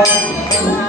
Música